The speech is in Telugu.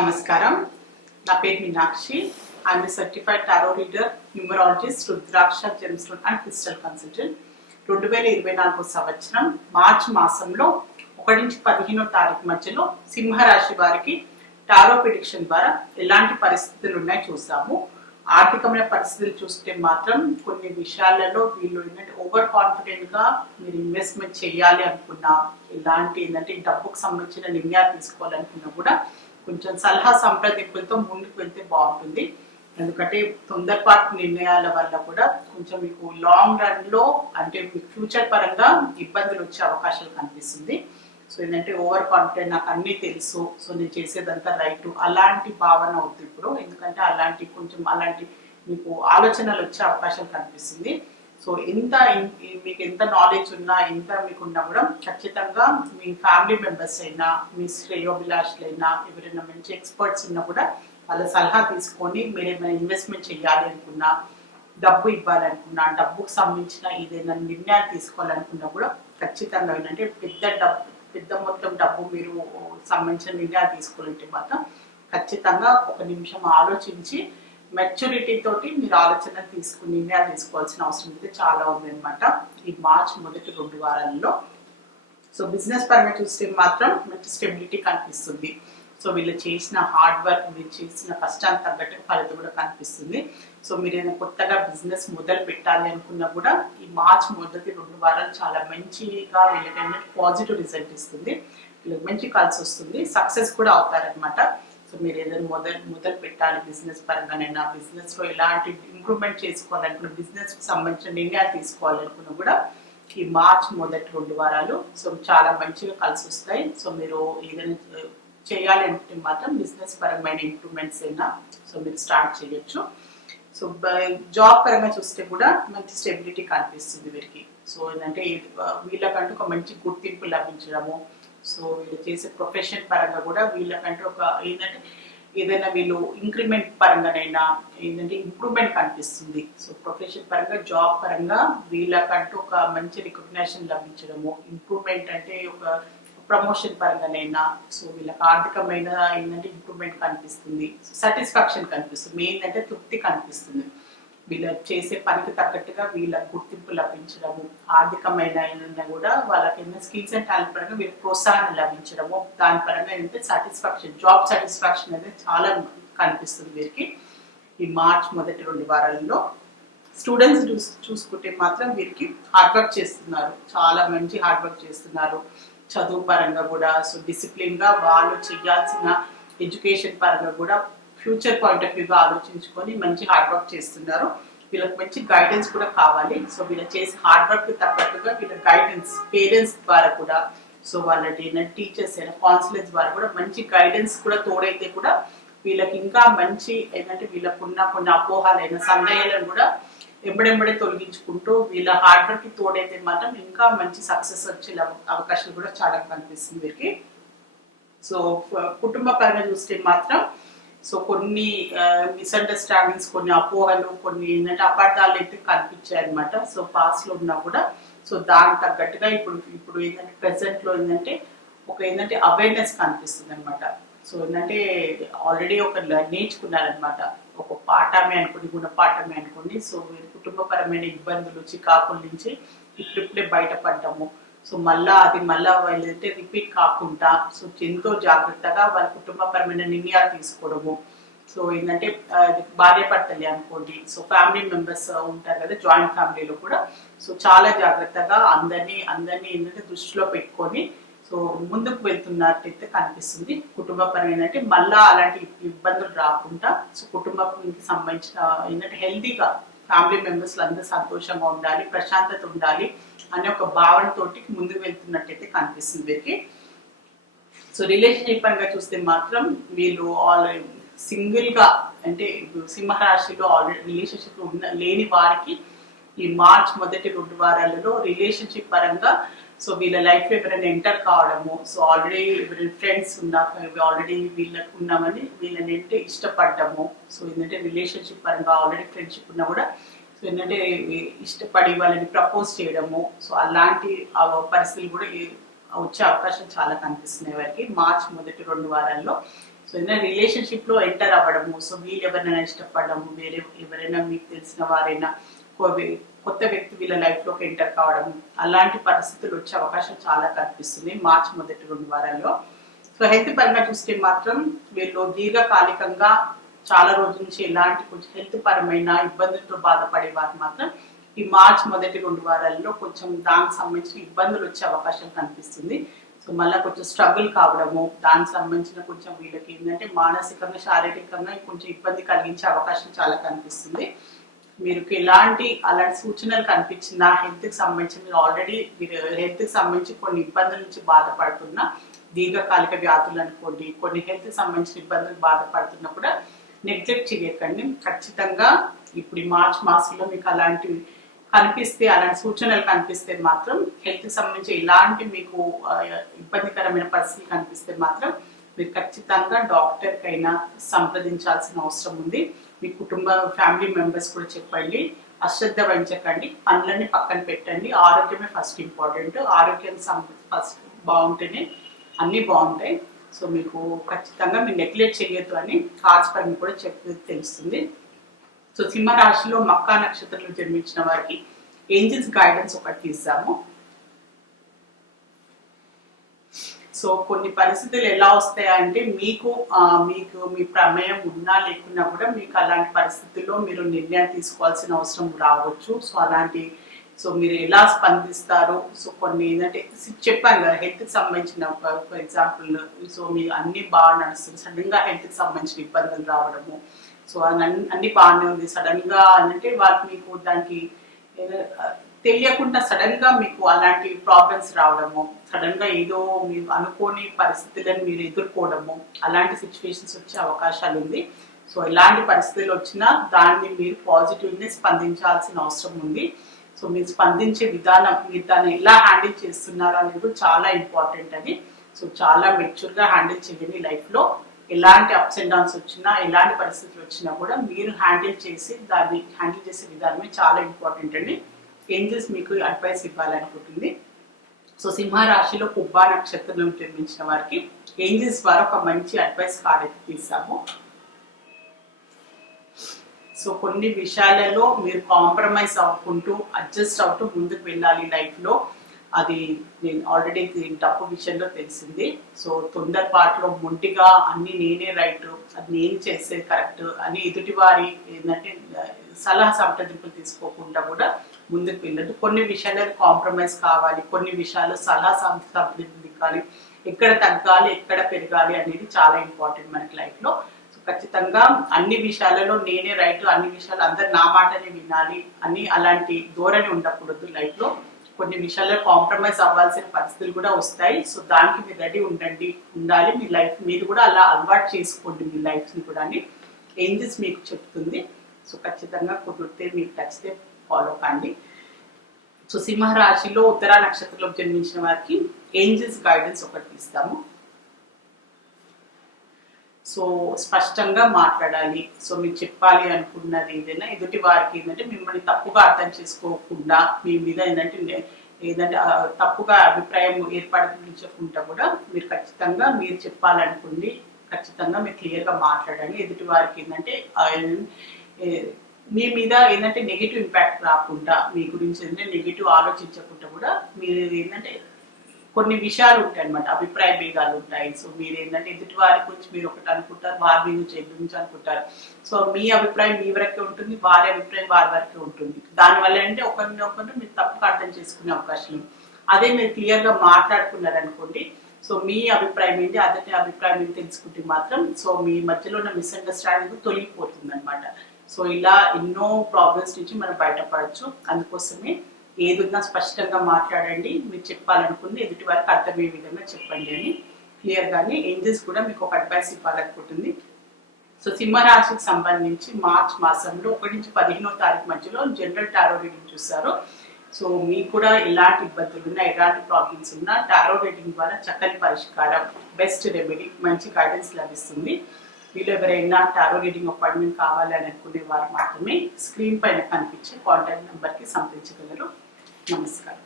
నమస్కారం. నా పేరు Meenakshi. I'm a certified tarot reader, numerologist, rudraksha gemstone and crystal consultant. 2024 సంవత్సరం మార్చి మాసంలో 1 నుంచి 15వ తారీఖు మధ్యలో సింహరాశి వారికి టారో ప్రిడిక్షన్ ద్వారా ఎలాంటి పరిస్థితులు ఉన్నాయో చూసాము. ఆర్థికమైన పరిస్థితులు చూస్తే మాత్రం కొన్ని విషయాలలో వీళ్ళు ఏంటంటే ఓవర్ కాన్ఫిడెంట్ గా మీరు ఇన్వెస్ట్మెంట్ చేయాలి అనుకున్నా, ఎలాంటి ఏంటంటే డబ్బుకు సంబంధించిన నిర్ణయాలు తీసుకోవాలనుకున్నా కూడా కొంచెం సలహా సంప్రదింపులతో ముందుకు వెళ్తే బాగుంటుంది. ఎందుకంటే తొందరపాటు నిర్ణయాల వల్ల కూడా కొంచెం మీకు లాంగ్ రన్ లో అంటే మీకు ఫ్యూచర్ పరంగా ఇబ్బందులు వచ్చే అవకాశాలు కనిపిస్తుంది. సో ఏంటంటే ఓవర్ కాన్ఫిడెంట్, నాకు అన్నీ తెలుసు, సో నేను చేసేదంతా రైట్, అలాంటి భావన అవుతుంది ఇప్పుడు. ఎందుకంటే అలాంటి మీకు ఆలోచనలు వచ్చే అవకాశాలు కనిపిస్తుంది. సో మీకు ఎంత నాలెడ్జ్ ఉన్నా, ఎంత మీకున్నా కూడా ఖచ్చితంగా మీ ఫ్యామిలీ మెంబర్స్ అయినా, మీ శ్రేయోభిలాషులైనా, ఎవరైనా మంచి ఎక్స్పర్ట్స్ ఉన్నా కూడా వాళ్ళ సలహా తీసుకొని మీరు ఏమైనా ఇన్వెస్ట్మెంట్ చేయాలి అనుకున్నా, డబ్బు ఇవ్వాలనుకున్నా, డబ్బుకు సంబంధించిన ఏదైనా నిర్ణయాలు తీసుకోవాలనుకున్నా కూడా ఖచ్చితంగా ఏంటంటే పెద్ద మొత్తం డబ్బు మీరు సంబంధించిన నిర్ణయాలు తీసుకోవాలంటే మాత్రం ఖచ్చితంగా 1 నిమిషం ఆలోచించి మెచ్యూరిటీ తోటి మీరు ఆలోచన తీసుకుని నిర్ణయాలు తీసుకోవాల్సిన అవసరం అయితే చాలా ఉందన్నమాట ఈ మార్చి మొదటి 2 వారాల్లో. సో బిజినెస్ పరంగా చూస్తే మాత్రం మంచి స్టెబిలిటీ కనిపిస్తుంది. సో వీళ్ళు చేసిన హార్డ్ వర్క్, మీరు చేసిన కష్టానికి తగ్గట్టు ఫలితం కూడా కనిపిస్తుంది. సో మీరు ఏదైనా కొత్తగా బిజినెస్ మొదలు పెట్టాలి అనుకున్నా కూడా ఈ మార్చి మొదటి 2 వారాలు చాలా మంచిగా వీళ్ళకి పాజిటివ్ రిజల్ట్ ఇస్తుంది. వీళ్ళకి మంచి కలిసి వస్తుంది, సక్సెస్ కూడా అవుతారనమాట. సో మీరు ఏదైనా మొదలు పెట్టాలి బిజినెస్ పరంగానైనా, బిజినెస్ లో ఎలాంటి ఇంప్రూవ్మెంట్ చేసుకోవాలనుకున్న, బిజినెస్ కి సంబంధించిన నిర్ణయాలు తీసుకోవాలనుకున్నా కూడా ఈ మార్చి మొదటి 2 వారాలు సో చాలా మంచిగా కలిసి వస్తాయి. సో మీరు ఏదైనా చేయాలి అంటే మాత్రం బిజినెస్ పరమైన ఇంప్రూవ్మెంట్స్ అయినా సో మీరు స్టార్ట్ చేయొచ్చు. సో జాబ్ పరంగా చూస్తే కూడా మంచి స్టెబిలిటీ కనిపిస్తుంది వీరికి. సో ఏంటంటే వీళ్ళకంటూ ఒక మంచి గుర్తింపు లభించడము, సో వీళ్ళు చేసే ప్రొఫెషన్ పరంగా కూడా వీళ్ళకంటూ ఒక ఏంటంటే ఏదైనా వీళ్ళు ఇంక్రిమెంట్ పరంగానైనా ఏంటంటే ఇంప్రూవ్మెంట్ కనిపిస్తుంది. సో ప్రొఫెషన్ పరంగా, జాబ్ పరంగా వీళ్ళకంటూ ఒక మంచి రికగ్నిషన్ లభించడము, ఇంప్రూవ్మెంట్ అంటే ఒక ప్రమోషన్ పరంగానైనా సో వీళ్ళకి ఆర్థికమైన ఏంటంటే ఇంప్రూవ్మెంట్ కనిపిస్తుంది, సాటిస్ఫాక్షన్ కనిపిస్తుంది, ఏంటంటే తృప్తి కనిపిస్తుంది. వీళ్ళ చేసే పనికి తగ్గట్టుగా వీళ్ళ గుర్తింపు లభించడము, ఆర్థికమైన కూడా వాళ్ళకి స్కిల్స్ అండ్ టాలెంట్ పరంగా వీళ్ళకి ప్రోత్సాహం లభించడము, దాని పరంగా ఏంటంటే సాటిస్ఫాక్షన్, జాబ్ సాటిస్ఫాక్షన్ అనేది చాలా కనిపిస్తుంది వీరికి ఈ మార్చ్ మొదటి 2 వారాల్లో. స్టూడెంట్స్ చూసుకుంటే మాత్రం వీరికి హార్డ్ వర్క్ చేస్తున్నారు, చాలా మంచి హార్డ్ వర్క్ చేస్తున్నారు. చదువు పరంగా కూడా సో డిసిప్లిన్ గా వాళ్ళు చేయాల్సిన ఎడ్యుకేషన్ పరంగా కూడా ఫ్యూచర్ పాయింట్ ఆఫ్ వ్యూగా ఆలోచించుకొని మంచి హార్డ్ వర్క్ చేస్తున్నారు. వీళ్ళకి మంచి గైడెన్స్ కూడా కావాలి. సో వీళ్ళు చేసే హార్డ్ వర్క్ తగ్గట్టుగా వీళ్ళ గైడెన్స్ పేరెంట్స్ ద్వారా కూడా, సో వాళ్ళ టీచర్స్ అయినా, కౌన్సిలర్స్ ద్వారా కూడా మంచి గైడెన్స్ కూడా తోడైతే కూడా వీళ్ళకి ఇంకా మంచి ఏంటంటే వీళ్ళకున్న కొన్ని అపోహాలైన సందేహాలను కూడా ఎంబడెంబడే తొలగించుకుంటూ వీళ్ళ హార్డ్ వర్క్ కి తోడైతే మాత్రం ఇంకా మంచి సక్సెస్ వచ్చే అవకాశాలు కూడా చాలా కనిపిస్తుంది వీరికి. సో కుటుంబ పరంగా చూస్తే మాత్రం సో కొన్ని మిస్అండర్స్టాండింగ్స్, కొన్ని అపోహలు, కొన్ని ఏంటంటే అపార్థాలు అయితే కనిపించాయి అనమాట. సో పాస్ట్ లో ఉన్నా కూడా సో దానికి తగ్గట్టుగా ఇప్పుడు ఏంటంటే ప్రెసెంట్ లో ఏంటంటే ఏంటంటే అవేర్నెస్ కనిపిస్తుంది అనమాట. సో ఏంటంటే ఆల్రెడీ ఒక నేర్చుకున్నారనమాట, ఒక పాఠమే అనుకోండి, గుణపాఠమే అనుకోండి. సో కుటుంబపరమైన ఇబ్బందులు, చికాకుల నుంచి ఇప్పుడిప్పుడే బయటపడ్డాము. సో మళ్ళా వాళ్ళంటే రిపీట్ కాకుండా సో ఎంతో జాగ్రత్తగా వాళ్ళ కుటుంబపరమైన నిర్ణయాలు తీసుకోవడము. సో ఏంటంటే భార్య భర్తలే అనుకోండి, సో ఫ్యామిలీ మెంబర్స్ ఉంటారు కదా జాయింట్ ఫ్యామిలీలో కూడా, సో చాలా జాగ్రత్తగా అందరినీ ఏంటంటే దృష్టిలో పెట్టుకొని సో ముందుకు వెళ్తున్నట్టయితే కనిపిస్తుంది. కుటుంబపరమైన అంటే మళ్ళా అలాంటి ఇబ్బందులు రాకుండా సో కుటుంబానికి సంబంధించిన ఏంటంటే హెల్తీగా ఫ్యామిలీ మెంబర్స్ అందరూ సంతోషంగా ఉండాలి, ప్రశాంతత ఉండాలి అనే ఒక భావనతోటి ముందుకు వెళ్తున్నట్టయితే కనిపిస్తుంది వీరికి. సో రిలేషన్షిప్ పరంగా చూస్తే మాత్రం వీళ్ళు సింగిల్ గా అంటే సింహరాశిలో ఆల్రెడీ రిలేషన్షిప్ లేని వారికి ఈ మార్చ్ మొదటి 2 వారాలలో రిలేషన్షిప్ పరంగా సో వీళ్ళ లైఫ్ లో ఎవరైనా ఎంటర్ కావడము, సో ఆల్రెడీ ఎవరైనా ఫ్రెండ్స్ ఆల్రెడీ వీళ్ళకు ఉన్నామని వీళ్ళని అంటే ఇష్టపడ్డము. సో ఏంటంటే రిలేషన్షిప్ పరంగా ఆల్రెడీ ఫ్రెండ్షిప్ ఉన్నా కూడా సో ఏంటంటే ఇష్టపడి వాళ్ళని ప్రపోజ్ చేయడము, సో అలాంటి పరిస్థితులు కూడా వచ్చే అవకాశం చాలా కనిపిస్తున్నాయి వారికి మార్చ్ మొదటి 2 వారాల్లో. సో ఏదైనా రిలేషన్షిప్లో ఎంటర్ అవ్వడము, సో వీళ్ళు ఎవరైనా ఇష్టపడము, వేరే ఎవరైనా మీకు తెలిసిన వారైనా కొత్త వ్యక్తి వీళ్ళ లైఫ్లోకి ఎంటర్ కావడం, అలాంటి పరిస్థితులు వచ్చే అవకాశం చాలా కనిపిస్తుంది మార్చి మొదటి 2 వారాల్లో. సో హెల్త్ పరంగా చూస్తే మాత్రం వీళ్ళు దీర్ఘకాలికంగా చాలా రోజుల నుంచి ఎలాంటి కొంచెం హెల్త్ పరమైన ఇబ్బందులతో బాధపడే వారు మాత్రం ఈ మార్చి మొదటి 2 వారాల్లో కొంచెం దానికి సంబంధించిన ఇబ్బందులు వచ్చే అవకాశం కనిపిస్తుంది. సో మళ్ళీ కొంచెం స్ట్రగుల్ కావడము, దానికి సంబంధించిన కొంచెం వీళ్ళకి ఏంటంటే మానసికంగా శారీరకంగా కొంచెం ఇబ్బంది కలిగించే అవకాశం చాలా కనిపిస్తుంది. మీరు ఎలాంటి అలాంటి సూచనలు కనిపించిన హెల్త్కి సంబంధించి మీరు ఆల్రెడీ హెల్త్కి సంబంధించి కొన్ని ఇబ్బందుల నుంచి బాధపడుతున్నా, దీర్ఘకాలిక వ్యాధులు అనుకోండి, కొన్ని హెల్త్కి సంబంధించిన ఇబ్బందులు బాధపడుతున్నా కూడా నెగ్లెక్ట్ చేయకండి. ఖచ్చితంగా ఇప్పుడు ఈ మార్చ్ మాసంలో మీకు అలాంటివి కనిపిస్తే, అలాంటి సూచనలు కనిపిస్తే మాత్రం హెల్త్కి సంబంధించి ఎలాంటి మీకు ఇబ్బందికరమైన పరిస్థితులు కనిపిస్తే మాత్రం మీరు ఖచ్చితంగా డాక్టర్కైనా సంప్రదించాల్సిన అవసరం ఉంది. మీ కుటుంబ ఫ్యామిలీ మెంబర్స్ కూడా చెప్పండి, అశ్రద్ధ వహించకండి, పనులన్నీ పక్కన పెట్టండి. ఆరోగ్యమే ఫస్ట్ ఇంపార్టెంట్. ఆరోగ్యం ఫస్ట్ బాగుంటేనే అన్నీ బాగుంటాయి. సో మీకు ఖచ్చితంగా మీరు నెగ్లెక్ట్ చేయొద్దు అని కార్డ్స్ పరంగా కూడా తెలుస్తుంది. సో సింహరాశిలో మక్కా నక్షత్రంలో జన్మించిన వారికి ఏంజిల్స్ గైడెన్స్ ఒకటి తీసాము. సో కొన్ని పరిస్థితులు ఎలా వస్తాయంటే మీకు మీ ప్రమేయం ఉన్నా లేకున్నా కూడా మీకు అలాంటి పరిస్థితుల్లో మీరు నిర్ణయం తీసుకోవాల్సిన అవసరం రావచ్చు. సో మీరు ఎలా స్పందిస్తారు, సో కొన్ని ఏంటంటే చెప్పాను కదా హెల్త్కి సంబంధించిన ఫర్ ఎగ్జాంపుల్, సో మీరు అన్ని బాగా నడుస్తుంది, సడన్గా హెల్త్కి సంబంధించిన ఇబ్బందులు రావడము, సో అన్ని బాగానే ఉంది, సడన్గా అంటే వాళ్ళకి మీకు దానికి తెలియకుండా సడన్గా మీకు అలాంటి ప్రాబ్లమ్స్ రావడము, సడన్గా ఏదో మీరు అనుకోని పరిస్థితులను మీరు ఎదుర్కోవడము, అలాంటి సిచ్యువేషన్స్ వచ్చే అవకాశాలు ఉంది. సో ఎలాంటి పరిస్థితులు వచ్చినా దాన్ని మీరు పాజిటివ్గా స్పందించాల్సిన అవసరం ఉంది. సో మీరు స్పందించే విధానం, మీరు దాన్ని ఎలా హ్యాండిల్ చేస్తున్నారు అనేది చాలా ఇంపార్టెంట్ అది. సో చాలా మెచ్యూర్గా హ్యాండిల్ చేయండి. లైఫ్లో ఎలాంటి అప్స్ అండ్ డౌన్స్ వచ్చినా, ఎలాంటి పరిస్థితులు వచ్చినా కూడా మీరు హ్యాండిల్ చేసే విధానమే చాలా ఇంపార్టెంట్ అండి. ఏంజల్స్ మీకు అడ్వైస్ ఇవ్వాలనుకుంటుంది. సో సింహరాశిలో పుబ్బా నక్షత్రంలో జన్మించిన వారికి ఏంజల్స్ ద్వారా ఒక మంచి అడ్వైస్ కార్డ్ అయితే తీసాము. సో కొన్ని విషయాలలో మీరు కాంప్రమైజ్ అవ్వకుంటూ అడ్జస్ట్ అవుతూ ముందుకు వెళ్ళాలి లైఫ్లో. అది నేను ఆల్రెడీ డబ్బు విషయంలో తెలిసింది. సో తొందరపాటులో మొండిగా అన్ని నేనే రైట్, అది నేను చేసేది కరెక్ట్ అని ఎదుటి వారి ఏంటంటే సలహా సంప్రదింపులు తీసుకోకుండా కూడా ముందుకు వెళ్ళదు. కొన్ని విషయాల్లో కాంప్రమైజ్ కావాలి, కొన్ని విషయాలు సలహా సంప్రదించాలి, ఎక్కడ తగ్గాలి ఎక్కడ పెరగాలి అనేది చాలా ఇంపార్టెంట్ మనకి లైఫ్లో. సో ఖచ్చితంగా అన్ని విషయాలలో నేనే రైట్, అన్ని విషయాలు అందరు నా మాటనే వినాలి అని అలాంటి ధోరణి ఉండకూడదు లైఫ్లో. కొన్ని విషయాల్లో కాంప్రమైజ్ అవ్వాల్సిన పరిస్థితులు కూడా వస్తాయి. సో దానికి మీరు రెడీ ఉండాలి. మీ లైఫ్ మీరు కూడా అలా అలవాటు చేసుకోండి మీ లైఫ్ని కూడా అని ఏంజల్స్ మీకు చెప్తుంది. సో ఖచ్చితంగా కుదిరితే మీకు నచ్చితే ఫాలో కండి. సో సింహరాశిలో ఉత్తరా నక్షత్రంలో జన్మించిన వారికి ఏంజల్స్ గైడెన్స్ ఒకటి ఇస్తాము. సో స్పష్టంగా మాట్లాడాలి. సో మీరు చెప్పాలి అనుకున్నది ఏదైనా ఎదుటి వారికి ఏంటంటే మిమ్మల్ని తప్పుగా అర్థం చేసుకోకుండా, మీ మీద ఏదంటే తప్పుగా అభిప్రాయం ఏర్పడించకుండా కూడా మీరు ఖచ్చితంగా మీరు చెప్పాలనుకుంది ఖచ్చితంగా మీరు క్లియర్గా మాట్లాడాలి. ఎదుటి వారికి ఏంటంటే మీ మీద ఏంటంటే నెగిటివ్ ఇంపాక్ట్ రాకుండా, మీ గురించి ఏంటంటే నెగిటివ్ ఆలోచించకుండా కూడా మీరు ఏంటంటే కొన్ని విషయాలు ఉంటాయి అనమాట, అభిప్రాయ భేదాలు ఉంటాయి. సో మీరు ఏంటంటే ఎదుటి వారి గురించి మీరు ఒకటి అనుకుంటారు, వారి మీ గురించి అనుకుంటారు. సో మీ అభిప్రాయం మీ వరకే ఉంటుంది, వారి అభిప్రాయం వారి వరకే ఉంటుంది. దానివల్ల అంటే ఒకరిని మీరు తప్పుగా అర్థం చేసుకునే అవకాశం ఉంది. అదే మీరు క్లియర్గా మాట్లాడుకున్నారనుకోండి, సో మీ అభిప్రాయం ఏంటి, అదే అభిప్రాయం ఏంటి తెలుసుకుంటే మాత్రం సో మీ మధ్యలో ఉన్న మిస్అండర్స్టాండింగ్ తొలగిపోతుంది అనమాట. సో ఇలా ఎన్నో ప్రాబ్లమ్స్ నుంచి మనం బయటపడచ్చు. అందుకోసమే ఏదున్నా స్పష్టంగా మాట్లాడండి, మీరు చెప్పాలనుకుంది ఎదుటి వారికి అర్థమయ్యే విధంగా చెప్పండి అని క్లియర్గానే ఏంజల్స్ కూడా మీకు ఒక అడ్వైస్ ఇవ్వాలనుకుంటుంది. సో సింహరాశికి సంబంధించి మార్చ్ మాసంలో 1 నుంచి 15వ తారీఖు మధ్యలో జనరల్ టారో రీడింగ్ చూస్తారు. సో మీకు కూడా ఎలాంటి ఇబ్బందులు ఉన్నా, ఎలాంటి ప్రాబ్లమ్స్ ఉన్నా టారో రీడింగ్ ద్వారా చక్కని పరిష్కారం, బెస్ట్ రెమెడీ, మంచి గైడెన్స్ లభిస్తుంది. వీళ్ళు ఎవరైనా టారో రీడింగ్ అపాయింట్మెంట్ కావాలని అనుకునే వారు మాత్రమే స్క్రీన్ పైన కనిపించే కాంటాక్ట్ నెంబర్కి సంప్రదించగలరు. నమస్కారం.